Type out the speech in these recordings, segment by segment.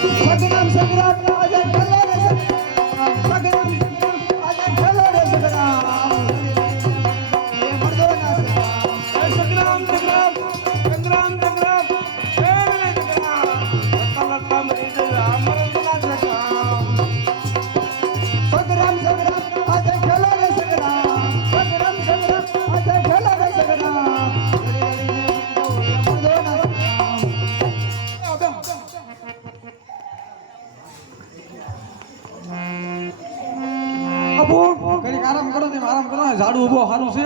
સગરામ સગરામ આજે ખેલો રે સગરામ સગરામ આજે ખેલો રે સગરામ એ મર્દો ના સગરામ સગરામ સગરામ સગરામ ખેલો રે સગરામ લતા મરી જલા મર્દો ના સગરામ સગરામ સગરામ આજે ખેલો રે સગરામ સગરામ સગરામ આજે ખેલો રે સગરામ મર્દો ના ઘડીક આરામ કરો તમે આરામ કરો ઝાડુ ઉભો સારું છે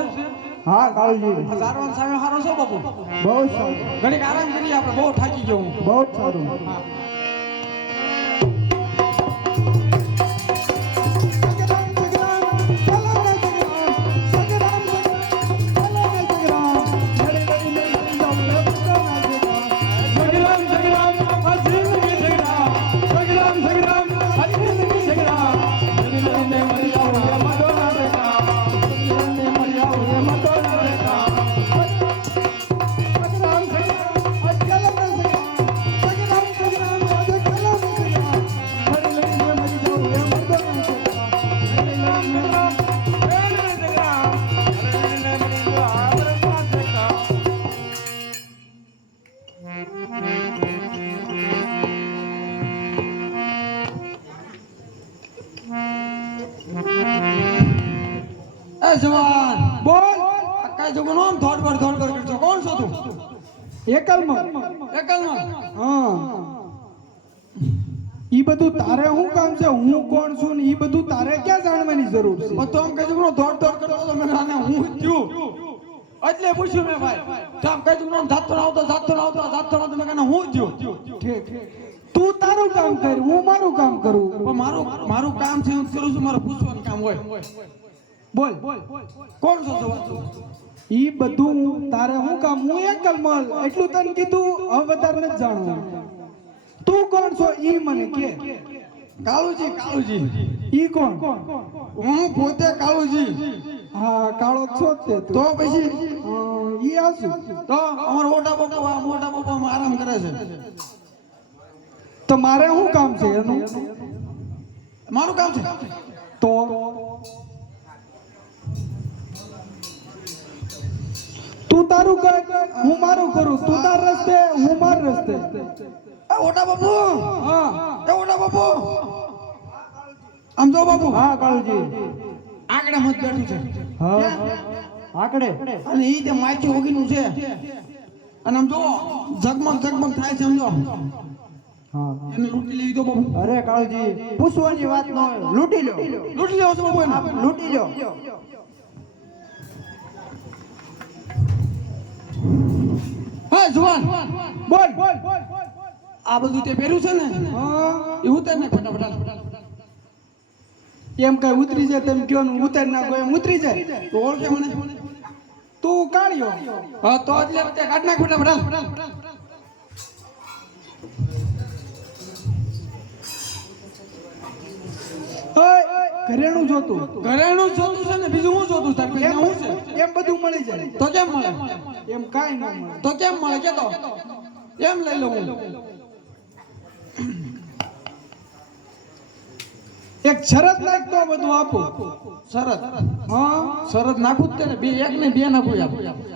હા કાળુજી આ ઝાડવાનો સામે સારો છે બાપુ બહુ સારું ઘડીક આરામ કરીએ આપણે બહુ થાકી ગયો હું બહુ સારું જવાન બોલ કઈ જગો નામ થોડ પર કરજો કોણ છો તું એકલમાં હા ઈ બધું તારે શું કામ છે હું કોણ છું ને ઈ બધું તારે ક્યાં જાણવાની જરૂર છે તો આમ કઈ જગો થોડ કરતો તો મેં આને હું થયું એટલે પૂછ્યું મેં ભાઈ તો આમ કઈ જગો જાતો ના આવતો મેં કહે હું થયું ઠીક તું તારું કામ કર હું મારું કામ કરું પણ મારું કામ છે હું કરું છું મારું પૂછવાનું કામ હોય બોલ કોણ છો જવાન ઈ બધું તારે શું કામ હું એકલમલ એટલું તને કીધું હવે વધારે નથી જાણવું તું કોણ છો ઈ મને કે કાળુજી ઈ કોણ હું પોતે કાળુજી હા કાળો છો જ તે તું તો પછી ઈ આસુ તો અમારો મોટા બાપા આરામ કરે છે તો મારે શું કામ છે એનું મારું કામ છે તો તું તારું કર હું મારું કરું તું તાર રસ્તે હું માર રસ્તે એ ઓટા બાપુ હા ઓટા બાપુ આમ જો બાપુ હા કાળુજી આગળ મત બેઠું છે હા આકડે અને ઈ તે માઈકી હોગીનું છે અને આમ જો ઝગમગ થાય છે સમજો હા એને લૂંટી લેવી તો બાપુ અરે કાળુજી પૂછવાની વાત ન હોય લૂંટી લો લૂંટી લેવો છે બાપુ એને લૂંટી લો હા જવાન બોલ આ બધું તે પહેર્યું છે ને હા એ ઉતાર ને ફટાફટ એમ કઈ ઉતરી જાય તેમ કયો ને ઉતાર નાખો એમ ઉતરી જાય તો ઓળખે મને તું કાળ્યો હા તો એટલે તે કાઢ નાખ ફટાફટ ઘરેણું જોતું ઘરેણું જોતું છે ને બીજું હું જોતું તાર પાસે હું છે એમ બધું મળી જાય તો કેમ મળે એમ કાઈ ન મળે તો કેમ મળે કે તો એમ લઈ લઉં હું એક શરત નાખ તો બધું આપું શરત હા શરત નાખું જ ને બે એક ને બે નાખું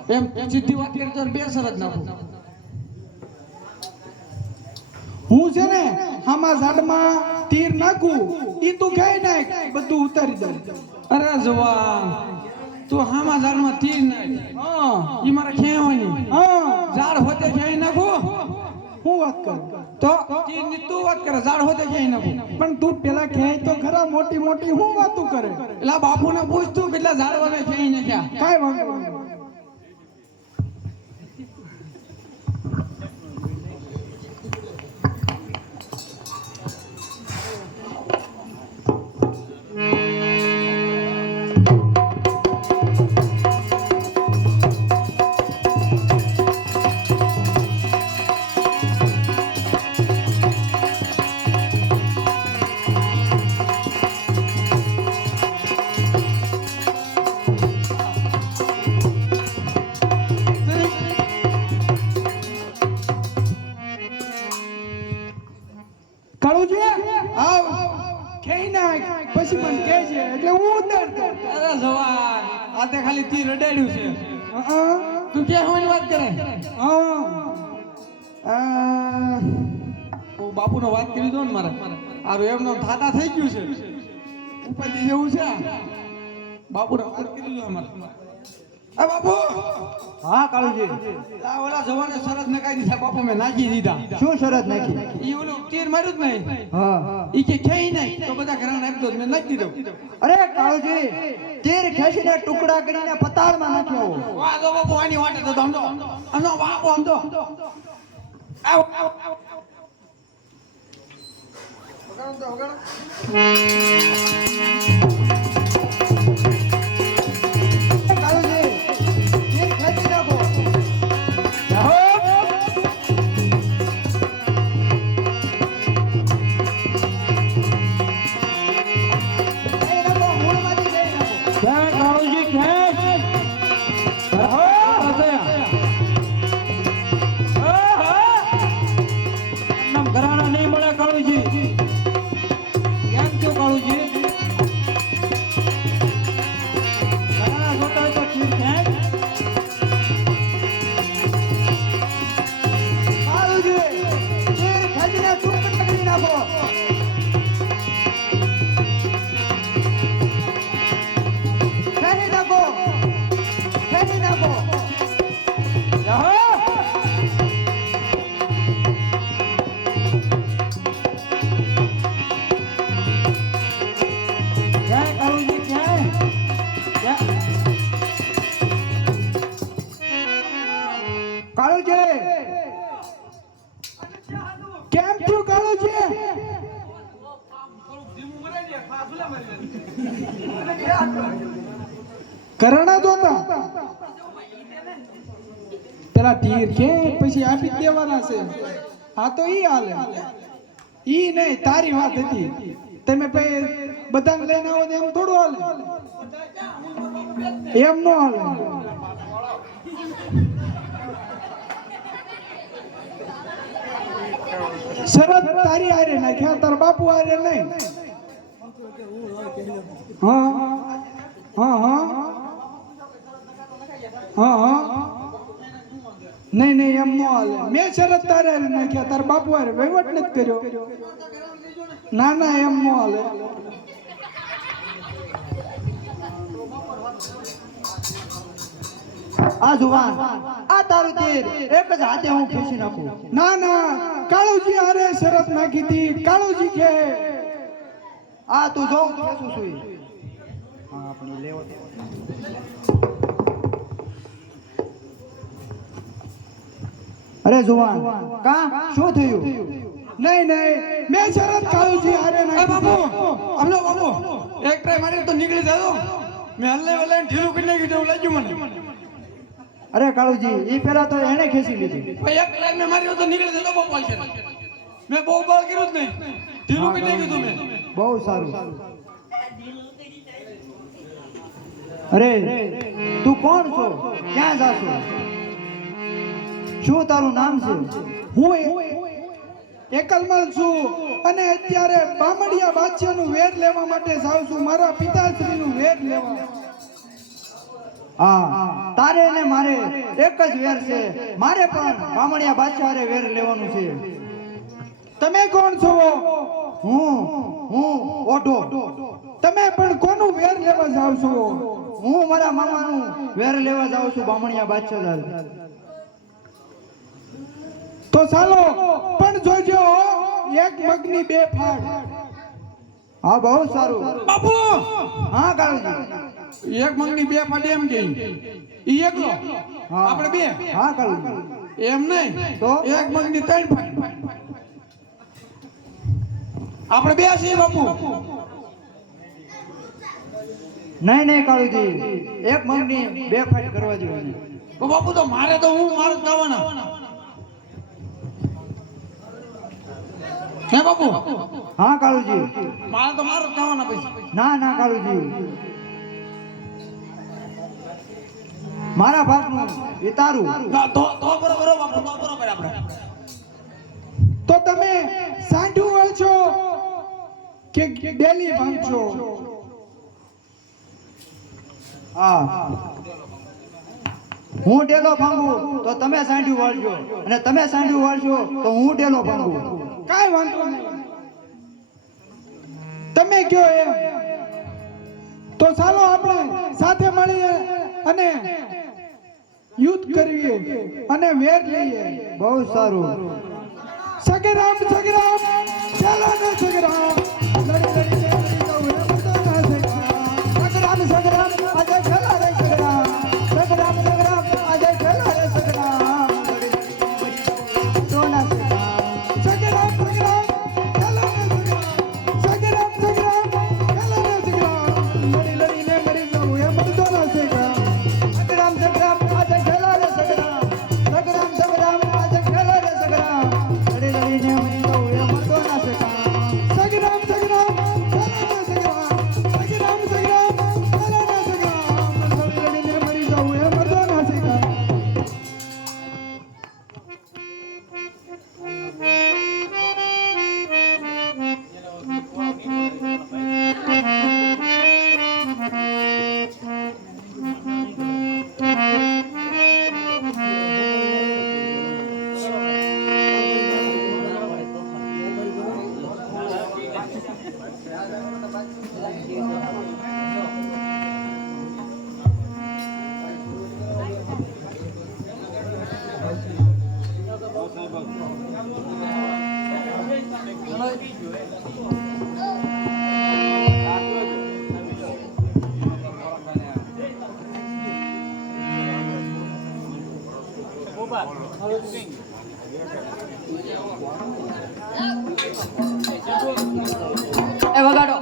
એમ સીધી વાત કરી તો બે શરત નાખું હું છે ને આમાં ઝાડમાં તીર નાખું ઈ તું ખાઈ નાખ બધું ઉતારી દે અરે જવાન તું હામાં ઝાડમાં તીર નાખ હા ઈ મારે ખેવાની હા ઝાડ હોતે ખેઈ નાખું હું વાત કર તો તીર ની તું વાત કરે ઝાડ હોતે ખેઈ નાખું પણ તું પેલા ખેંચ તો ખરા મોટી મોટી હું વાતું કરે એટલે બાપુને પૂછ તું કેટલા ઝાડવાને ખેઈ નાખ્યા કાઈ વાંધો નહીં કાળુજી આવ ખેઈ નાખ પછી મને કહેજે એટલે હું ઉતાર દઉં. અરે જવાન આ તે ખાલી તી રડાડ્યું છે તું ક્યાં હોવાની વાત કરે ઓ બાપુનો વાત કરી દો ને મારે આરું એમનો થાતા થઈ ગયું છે ઉપાધિ જેવું છે બાપુને વાત કરી દો અમારે આ બાપુ હા કાળુજી આ ઓલા જવાને શરત નકાઈ દીધા બાપુ મેં નાખી દીધા શું શરત નાખી? ઈ ઓલું તીર માર્યું જ નહીં હા ઈ કે ખેઈ નહીં તો બધા ઘરાને આપી દો મેં નાખી દીધો અરે કાળુજી તીર ખેંચીને ટુકડા કરીને પતાળમાં નાખ્યો. વાહ તો બાપુ આની વાટે તો ધંધો આનો બાપુ આમ તો આવ કાળુજી તીર ખેંચી નાખો. જઈ નાખો, મૂળમાંથી જઈ નાખો. ઘરાણા નહીં મળે કાળુજી કેમ છો કાળુજી ઘરાણા જોતા હોય તો ઠીક છે કાળુજી તીર ખેંચીને ટુકડા કરી નાખો. ખેંચી નાખો, ખેંચી નાખો. ક્યાં કાળુજી ક્યાં કાળુજી કેમ છું કાળુજી? કરણા જોતા પેલા તીર કે પછી આપી જ દેવાના છે. આ તો ઈ હાલે ઈ નહીં તારી વાત હતી તમે પછી બધાને લઈને આવો તો એમ થોડું હાલે એમ નો હાલે. શરત તારી હારે નાખ્યા તાર બાપુ હારે નહીં. હા હા હા હા હા નહીં નહીં એમ નો હાલે. મેં શરત તારે હારે નાખ્યા તાર બાપુ હારે વહીવટ નથી કર્યો. ના ના એમ નો હાલે. આ જુવાન આ તારું તીર એક જ હાથે હું ખેંચી નાખું. ના ના કાળુજી હારે શરત નાખી હતી. કાળુજી કે આ તું જો હું ખેંચું છું ઈ. હા આપણે લેવો દે. અરે જુવાન કા શું થયું? નહીં નહીં મેં શરત કાળુજી હારે નાખી બાપુ હતી. આમલો બાપુ એક ટ્રાય મારી તો નીકળી જાય મેં હલ્લે વલ્લે ઢીલું કરી નાખ્યું એવું લાગ્યું મને અરે કાળુજી ઈ પેલા તો એને ખેંચી લીધી. ભાઈ એક ટ્રાય મેં મારી તો નીકળી જતો બહુ પાલ છે મેં બહુ બળ કર્યું જ નહીં ઢીલું કરી નાખ્યું તું મેં બહુ સારું. અરે તું કોણ છો? ક્યાં જાશો? શું તારું નામ છે? હું એકલમલ છું અને અત્યારે બામડિયા બાદશાહનું વેર લેવા માટે જાઉં છું. મારા પિતાશ્રીનું વેર લેવા. હા તારે ને મારે એક જ વેર છે. મારે પણ બામણિયા બાદશાહ હારે વેર લેવાનું છે. તમે કોણ છો? હું ઓઢો. તમે પણ કોનું વેર લેવા જાવ છો? હું મારા મામાનું વેર લેવા જાઉં છું બામણિયા બાદશાહ હારે. તો ચાલો પણ જોજો એક મગની બે ફાડ. હા બહુ સારું. બાપુ હા કાળુજી એક મંગની બે ફાડી એમ કે ઈ એકલો હા આપણે બે હા કાળુજી એમ નહીં તો? એક મંગની ત્રણ ફાડી આપણે બે છીએ બાપુ નહીં નહીં કાળુજી એક મગની બે ફાઈટ કરવા જોઈએ. તો બાપુ તો મારે તો હું મારે જ ગાવાના હે બાપુ હા કાળુજી મારે તો મારે જ ગાવાના પૈસા ના ના કાળુજી મારા ભાગનું એ તારું. તો બરોબર હો બાપુ તો બરોબર આપણે તો તમે સાંઢું વળ છો કે ડેલી ભાંગશો? હા, હું ડેલો ભાંગું તો તમે સાંઢ્યું વાળજો, અને તમે સાંઢ્યું વાળશો તો હું ડેલો ભાંગું. કાંઈ વાંધો નહીં, તમે કયો એમ. તો ચાલો આપણે સાથે મળીએ અને યુદ્ધ કરીએ અને વેર લઈએ. બહુ સારું. સગરામ સગરામ ચાલો ને સગરામ, લડી લડીને મરી જવું એ બધાના સગરામ. સગરામ સગરામ આજે ખેલા રે સગરામ, સગરામ સગરામ આજે ખેલા રે સગરામ. સોના સગરામ. સગરામ સગરામ ચાલો ને સગરામ, સગરામ સગરામ ચાલો ને સગરામ, લડી લડીને મરી જવું એ બધાના સગરામ. સગરામ સગરામ આજે ખેલા રે સગરામ, સગરામ સગરામ આજે ખેલા રે સગરામ. લડી લડીને મરી જવું એ મર્દોના સગરામ. સગરામ સગરામ ચાલો ને સગરામ, સગરામ સગરામ ચાલો ને સગરામ, લડી લડીને મરી જવું એ મર્દોના સગરામ. એ વગાડો.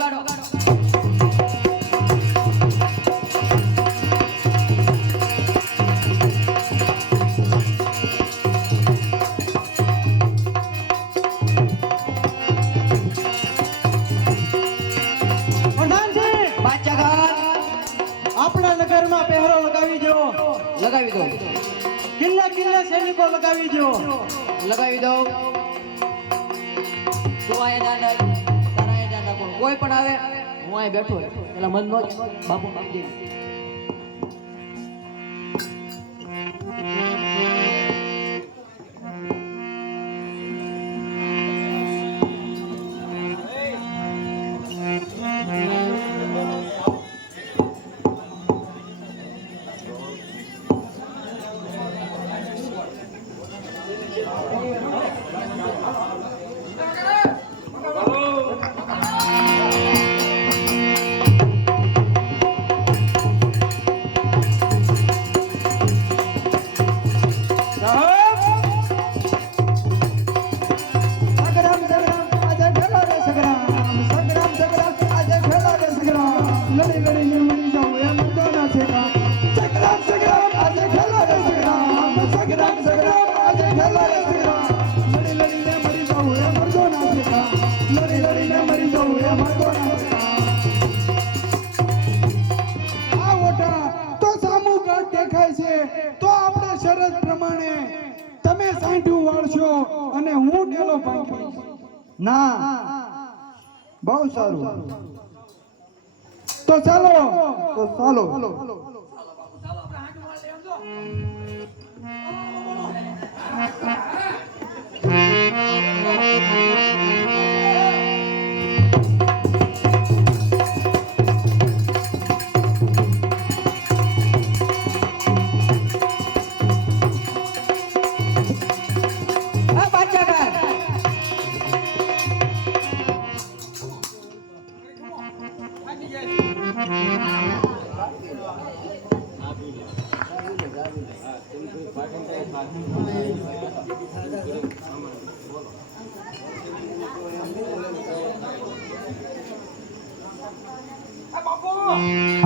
આપણા નગરમાં પહેરો લગાવી દો, લગાવી દો, કિલ્લા કિલ્લા સૈનિકો લગાવી દો. લગાવી દો. તું આ દાંડા, તારા એ દાંડા, પણ કોઈ પણ આવે હું અહીં બેઠો પેલા મન નો બાપુ આપી દે. સગરામ સગરામ આજે ખેલા રે સગરામ, સગરામ સગરામ આજે ખેલા રે સગરામ. લડી લડીને મરી જવું એ મર્દોના સગરામ. સગરામ સગરામ આજે ખેલા રે સગરામ, સગરામ સગરામ આજે ખેલા રે સગરામ. લડી લડીને મરી જવું એ મર્દોના સગરામ. લડી લડીને મરી જવું એ મર્દોના સગરામ. આ ઓઢા તો સામું ઘાટ દેખાય છે, તો આપણે શરત પ્રમાણે તમે સાંઠું વાળશો અને હું ડેલો ભાંગીશ. ના, બહુ સારું. તો ચાલો. તો ચાલો.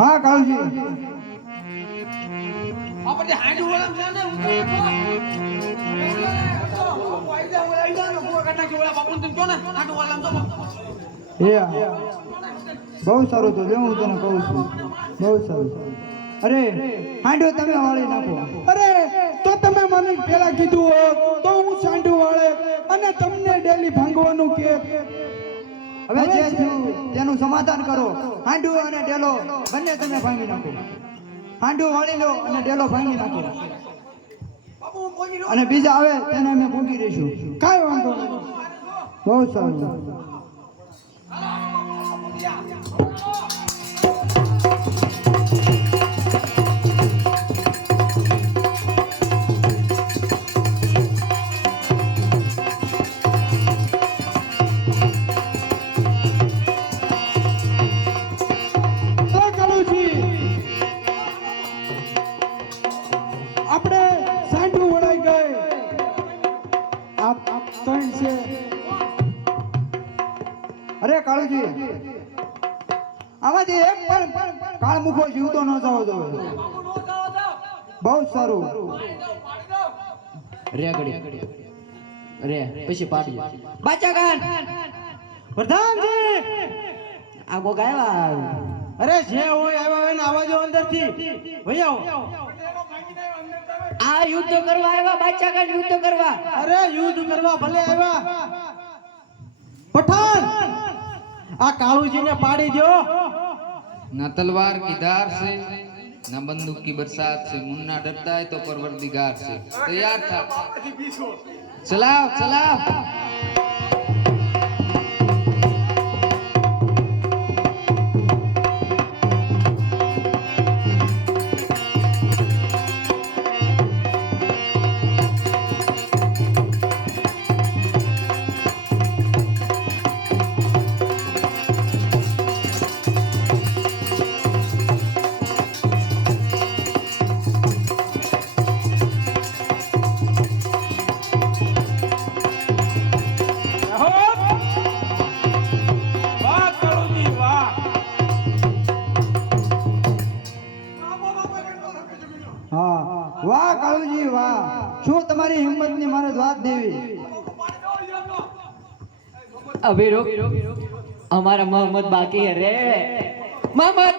હા કાળજી. આપણે હાંડી ઓળમ છે ને બહુ સારું તો હું તને કહું છું, બહુ સારું. અરે હાંડો તમે વાળી નાખો. અરે તો તમે મને પેલા કીધું હોત તો હું સાંઢું વાળે અને તમને ડેલી ભાંગવાનું કે. હવે જે થયું તેનું સમાધાન કરો. હાંડુ અને ડેલો બંને તમે ભાંગી નાખો. હાંડુ વાળી લો અને ડેલો ભાંગી નાખો. અને બીજા આવે તેને અમે મૂકી દઈશું. કાંઈ વાંધો નહીં. બહુ સારું. તો કાળુજી, આપણે સાંઢું વળાઈ ગઈ. આપ ત્રણ છે. અરે કાળુજી, આમાંથી એક પણ કાળ મુખો જીવતો ન જવો જોઈએ. બહુ સારું. રે ઘડી રે પછી પાડી બાચા કાન પ્રધાનજી, આગો ગાયવા અરે જે હોય આવ્યા હોય ને આવાજો અંદરથી ભઈ આવો. આ યુદ્ધ કરવા આવ્યા બાદશાહ ખાન યુદ્ધ કરવા અરે યુદ્ધ કરવા ભલે આવ્યા. પઠાણ, આ કાળુજીને પાડી દો. ना तलवार की धार से ना बंदूक की बरसात से मुन्ना डरता है तो परवरदिगार से. तैयार था. चलाओ चलाओ. હા, વાહ કાળુજી વાહ. શું તમારી હિંમતની મારે વાત દેવી. अभी रुक, हमारा मोहम्मद बाकी है रे. मोहम्मद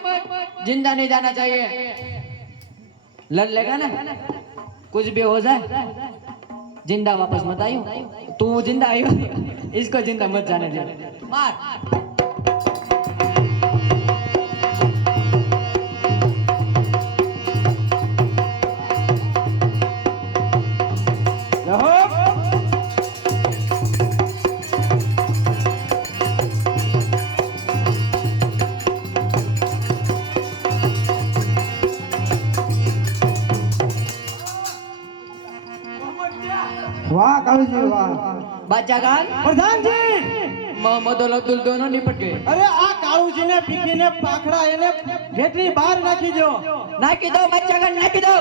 जिंदा नहीं जाना चाहिए. लड़ लेगा ना, कुछ भी हो जाए जिंदा वापस मत आइयो. तू जिंदा आइयो, इसको जिंदा मत जाने दे. मार. વાહ કાળુજી વાહ. बादशाह खान, પ્રધાનજી, मोहम्मद और अब्दुल दोनों निपट गए. અરે આ કાળુજીને પીકીને પાખડા એને ગેટની બહાર નાખી દો. नाकी दो बादशाह खान, नाकी दो.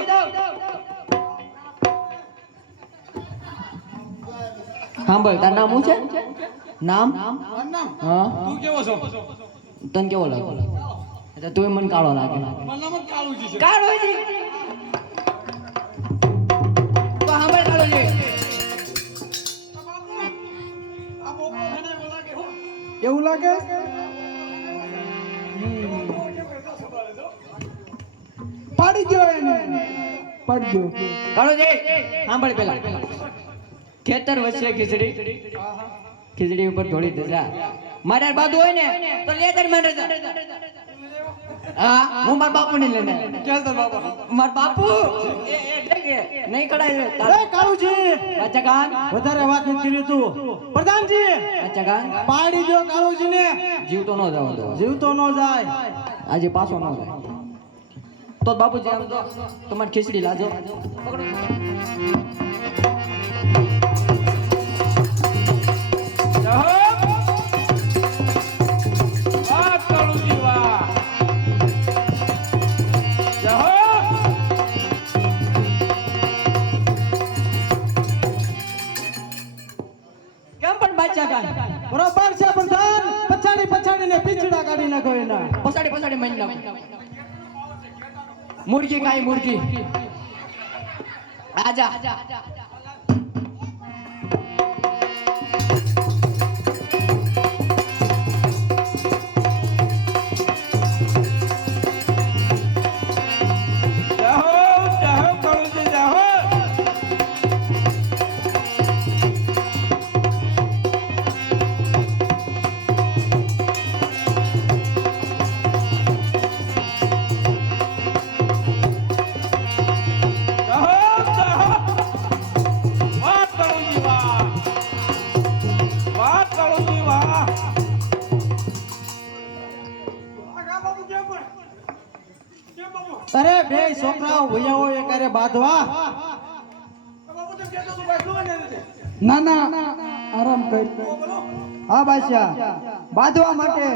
हाँ बोल, तार नाम શું છે? નામ? હા. તું કેવો છો? તને કેવો લાગે? અચ્છા, તું મને કાળો લાગે. મનામાં કાળુજી છે. કાળોજી. તો સાંભળ કાળોજી. એવું લાગે? પાડી દો એને. પાડી દો. કાળોજી, સાંભળ પેલા. ખેતર વચ્ચે ખીચડી, ખીચડી ઉપર થોડી ધજા. મારા બાજુ હોય ને તો લેતર માં રજા. હા, હું મારા બાપુ ને લઈને ક્યાં તાર બાપા? મારા બાપુ નહીં કડાય. અરે કાળુજી, બાદશાહ ખાન, વધારે વાત નથી કરી તું. પ્રધાનજી, બાદશાહ ખાન, પાડી દો કાળુજીને. જીવતો ન જવા દો. જીવતો ન જાય. આજે પાછો ન જાય તો બાપુજી આમ તો તમારી ખીચડી લાજો. પકડો. કેમ પણ બાદશાહ ખાન? બરોબર છે પ્રધાન. પછાડી પછાડીને પીછડા કાઢી નાખો એના. પસાડી પસાડી મહિના મુર્ગી ખાઈ મુર્ગી. આજા. અરે બે છોકરાઓ ભૈયાઓ એક અરે બાંધવા. બાપુ તેમ કહેતો તો ભાઈ શું ને ના ના આરામ કર. હા બાદશાહ, બાંધવા માટે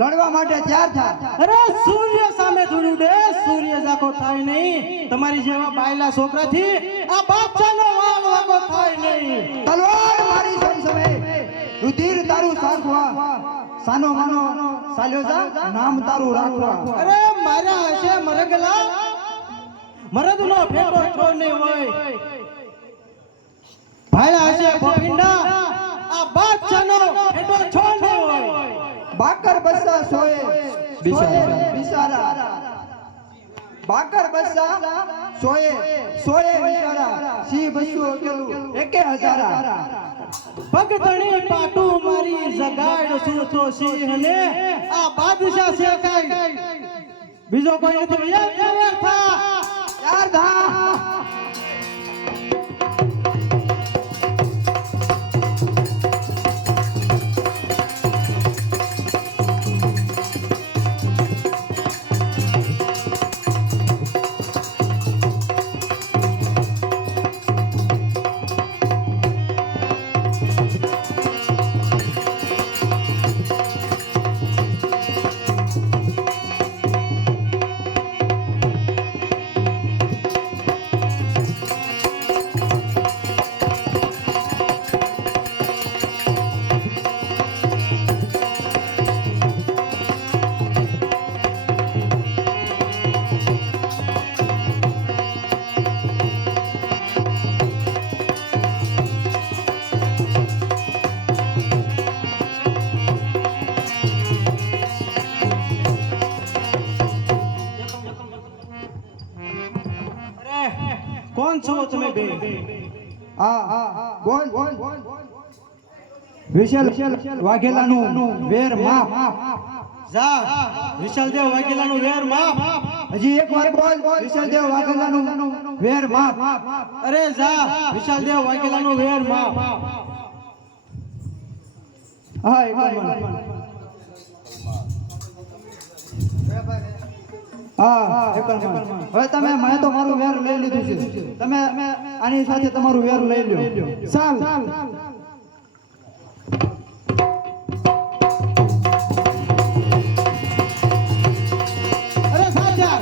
લડવા માટે તૈયાર થા. અરે સૂર્ય સામે ધૂળું દે, સૂર્ય જાકો થાય નહીં. તમારી જેવા બાયલા છોકરાથી આ બાદશાહનો વાળ વાગો થાય નહીં. તલવાર મારી સમસમે રુધિર તારું સાખવા, સાનો માનો સાલ્યો જા, નામ તારું રાખવા. અરે મારા હશે મરગલા, મરદનો ભેટો છોડ નહીં હોય. ભાઈલા હશે ગોવિંદા, આ બાદશાહનો ભેટો છોડ નહીં હોય. બાકર બસ્સા સોએ બિચારા, બાકર બસ્સા સોએ બિચારા, સી બસ્સુ અકેલું એકે હજારા. ભગતણી પાટું મારી જગાડ છું તો સિંહને આ બાદશાહ છે કાઈ બીજો કોઈ નથી. યાર થા યાર થા. કોણ છો તમે બે? હા બોલ. વિશાલ વાઘેલાનું વેર માપ. જા વિશાલદેવ વાઘેલાનું વેર માપ. હજી એક વાર બોલ. વિશાલદેવ વાઘેલાનું વેર માપ. અરે જા વિશાલદેવ વાઘેલાનું વેર માપ. હા એક વાર. હા હવે તમે મેં તો મારું વેર લઈ લીધું છે, તમે આની સાથે તમારું વેર લઈ લ્યો. ચાલ અરે સાજા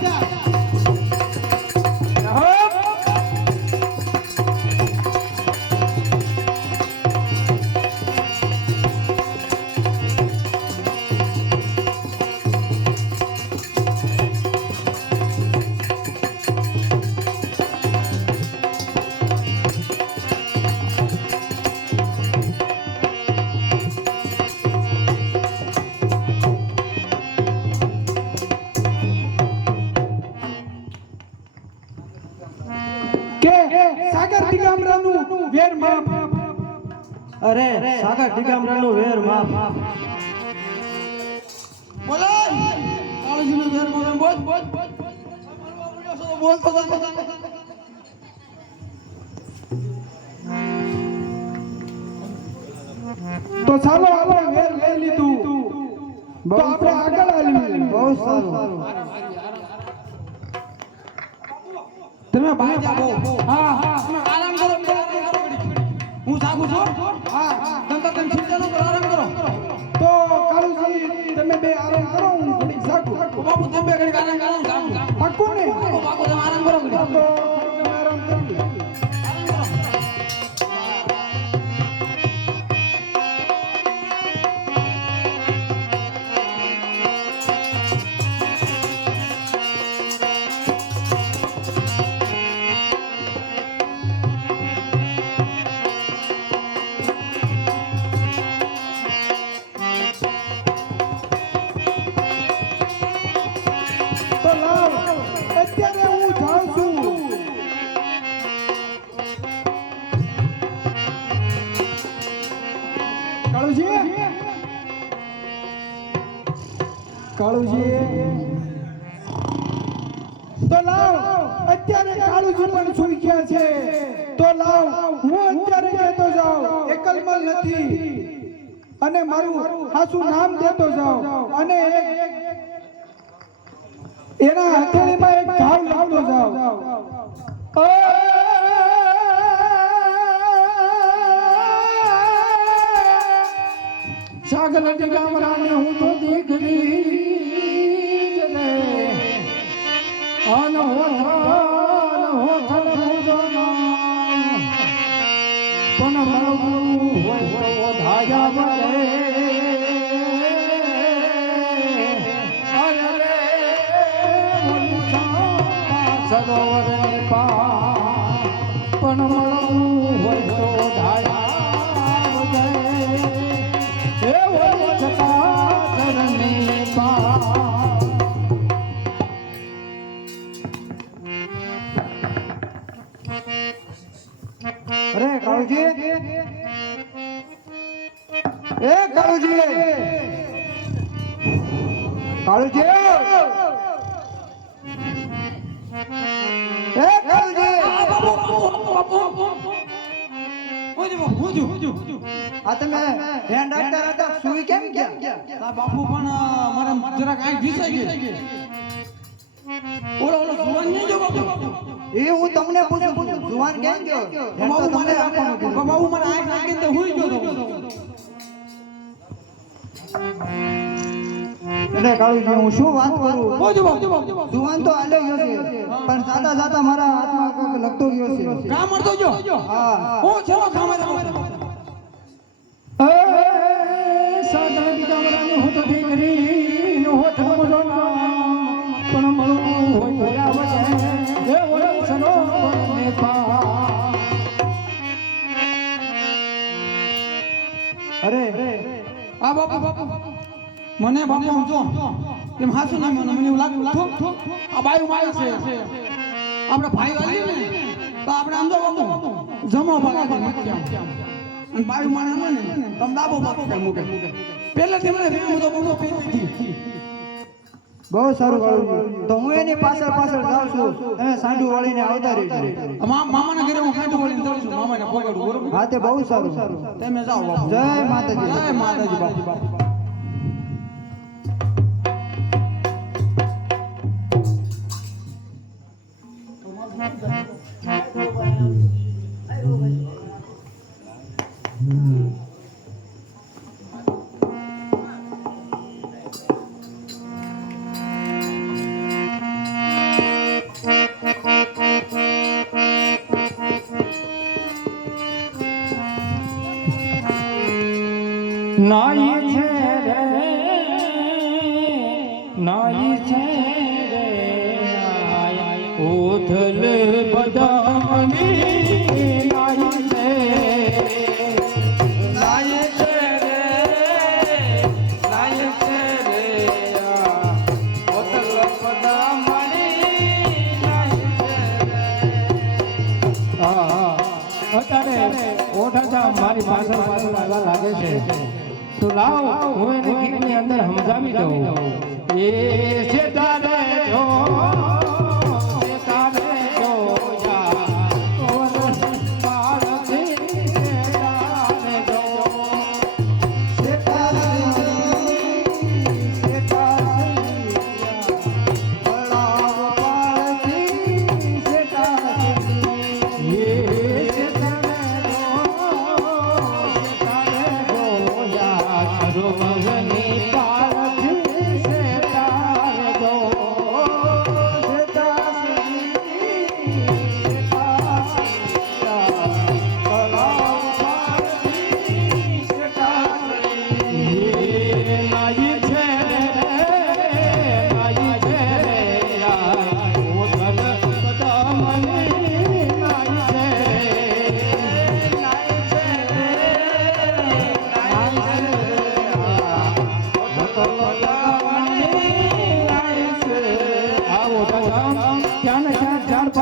કે સાગર દિગામરાનું વેર માપ. અરે સાગર દિગામરાનું વેર માપ. બોલો કાળુજીનું વેર મારે બોલ બોલતો તો ચાલો આપણે વેર લઈ લીધું, તો આપણે આગળ હાલીએ. બહુ સારું. તમે ભાઈ જાઓ. હા આરામ કરો હું જાગું છું. હા તમે ચિંતા ન કરો, આરામ કરો. તો કાળુજી તમે બે આરામ કરો, હું ઘડીક જાગું. બાપુ તમે બે ઘડી આરામ કરો. પાક્કું ને? બાપુ તમે આરામ કરો ઘડી. તો તમે આરામ કરી લો. તો લાવ અત્યારે હું જાઉં છું. કાળુજી તો લાવ અત્યારે કાળુજી પણ સુઈ ગયા છે, તો લાવ હું અત્યારે કહેતો જાઉં એકલમલ નથી અને મારું હાસુ નામ દેતો જાઉં અને એના હથેળીમાં એક ઘાવ લાગતો જાવ સાગલટી ગામરાને હું તો દીકરી જ રે અન હોથલ પૂજોના પણ મળવું હોય તો ધાયા બને અરે રે સરોવર ને પા પણ મળવું હોય તો ધાયા બને અરે કાળુજી, એ કાળુજી, કાળુજી, એ કાળુજી. આ તમે ધ્યાન રાખતા રાખતા સુઈ કેમ ગયા? બાપુ પણ મારે જરાક આંખ ભીસાઈ ગઈ. ઓલો જુવાન નહીં જો બાપુ. એ હું તમને પૂછું જુવાન કેમ ગયો? બાબુ મને બાબુ મને આંખ લાગી તો હુઈ ગયો તો. અરે કાળુજી, હું શું વાત કરું? બાપુ જુવાન તો હાલે ગયો છે, પણ જાતા જાતા મારા હાથમાં કંઈક લગતો ગયો છે. કામ મળતો જો. હા, હું ચલો કામ આવે. સાગલટી ગામરાને હું તો દીકરી નો હોઠ પૂજોના પણ મળવું હોય તો આવે એ ઓળે સરોવર ને પા અરે આ બાપુ મને બાપુ આમ જો એમ હાસુ ના મને એવું લાગતું આ બાયું મારે છે આપણે ભાઈ વાલી ને તો આપણે આમ જો બાપુ જમો ભાગ અને બાયું મારે ને તમ દાબો બાપુ કે મૂકે પહેલેથી મને રેમ તો બહુ પીતી. બહુ સારું કાળુજી. તો હું એની પાછળ પાછળ જાઉં છું, તમે સાંઢું વાળીને આવતા રહેજો. મામાના ઘરે હું ખાંડું વળીને જાઉં છું, મામાને પોગાડું બરોબર. હા, તે બહુ સારું. તમે જાઓ બાપુ. જય માતાજી. જય માતાજી બાપુ. નાઈ છે રે નાઈ છે રે ઓથલ બદાની નાઈ છે નાઈ છે રે નાઈ છે રે ઓથલ બદાની નાઈ છે હા અત્યારે ઓઢા મારી પાછળ પાછળ આગળ લાગે છે તો લાવ હું એને ગીતની અંદર સમજાવી દઉં એ છે તારે જો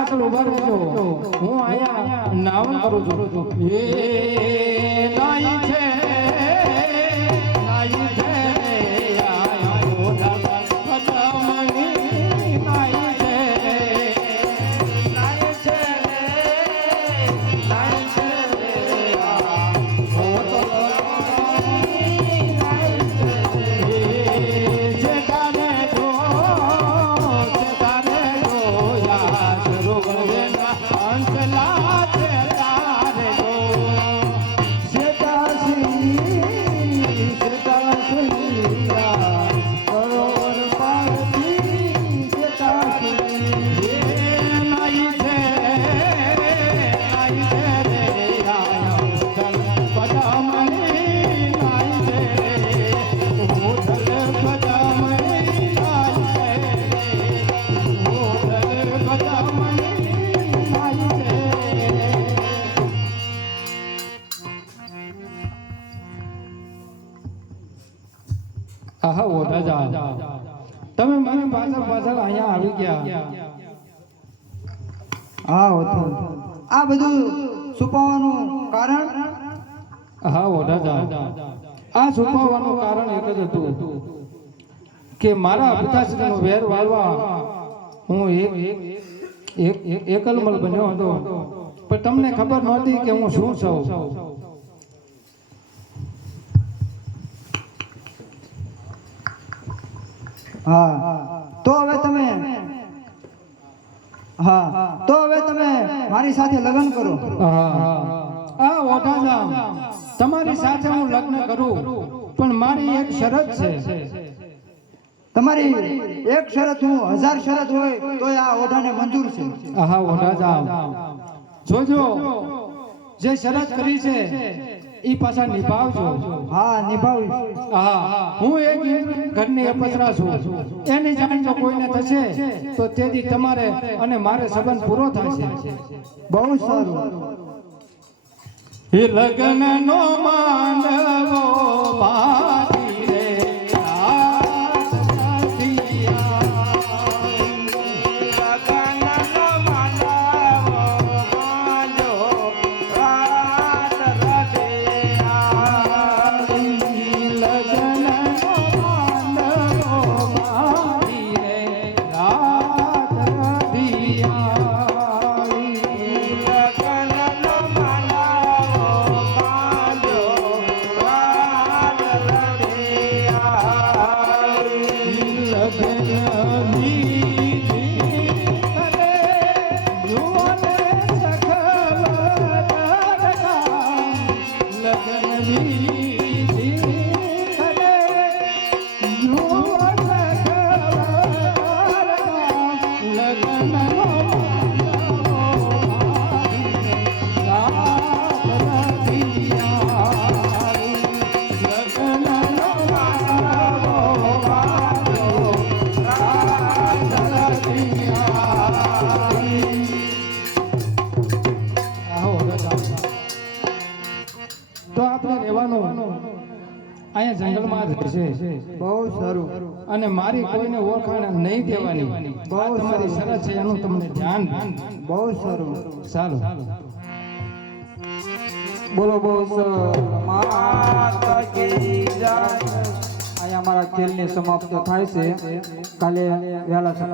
પાછળ ઉભા રહેજો હું અહીંયા નાવન કરું છું એ નાઈ છે નાઈ છે આહા ઓઢાજા તમે મારી પાછળ પાછળ અહીંયા આવી ગયા. હા હોતો આ બધું છુપાવવાનું કારણ હા ઓઢાજા આ છુપાવવાનું કારણ એક જ હતું કે મારા પિતાશ્રીનો વેર વાળવા હું એક એકલમલ બન્યો હતો, પણ તમને ખબર નહોતી કે હું શું છું. હા તો હવે તમે મારી સાથે લગ્ન કરો. આ ઓઢાજા તમારી સાથે હું લગ્ન કરું, પણ મારી એક શરત છે. તમારી એક શરત હું 1000 શરત હોય તો આ ઓઢાને મંજૂર છે. આહા ઓઢાજા જોજો જે શરત કરી છે ઈ પાછા નિભાવજો. હા નિભાવીશ. હા હું એક ઘરની અપસરા છું, એની જાણ જો કોઈને થશે તો તેથી તમારે અને મારે સંબંધ પૂરો થશે. બહુ સારું. હે લગ્ન નો માંડવો બાજી રે રાત રતિયા. લગ્ન નો માંડવો બાજી રે રાત તો આપણે રહેવાનું અહીંયા જંગલમાં જ રહેશે. બહુ સારું. અને મારી કોઈને ઓળખાણ નહીં દેવાની. બહુ તમારી શરત છે એનું તમને ધ્યાન. બહુ સારું. ચાલો બોલો બહુ માતા કી જય. અહીંયા અમારા ખેલની સમાપ્ત થાય છે. કાલે વહેલા સવારે